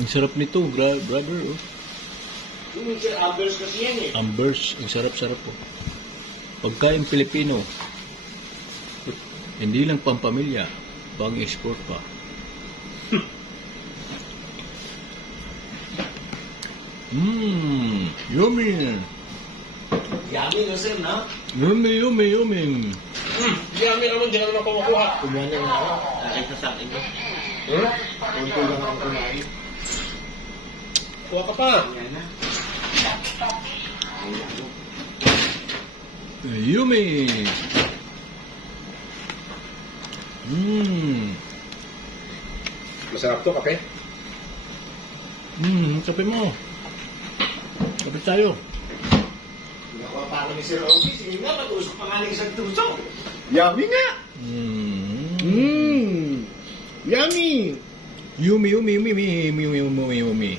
Ang sarap nito, brother. Oh. Yung Ambers kasi yan eh. Ambers, ang sarap-sarap po. Pagkain Pilipino. Hindi lang pampamilya, pang-export pa. Yummy. Yummy no sir, no? Yummy. Yummy naman, di na naman kumakuha. Kumana na ako. Nakita sa akin ko. Kunti lang ako kumain. Kuha ka pa. Yummy. Masarap to, kape. Kape mo. Kape tayo. Nakuha pa ako ni Sir Ogie. Sige nga, mag-usok pa nga ng isang tusok. Yummy nga! Yummy! Yummy.